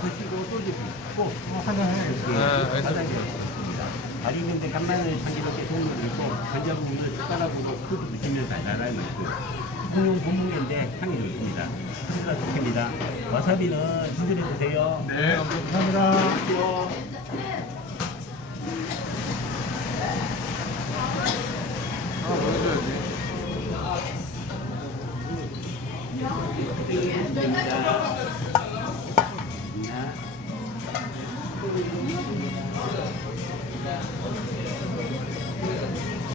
드시고 소주 꼭 한잔해. 네, 다리 있는데 간만에 참기롭게 좋은 것도 있고 간장국을 숟가락으로 흙 드시면 달달한 거 있고요. 통용 분무개인데 향이 좋습니다. 스리라 좋습니다. 와사비는 진들해 드세요. 네, 감사합니다. 안녕하세요.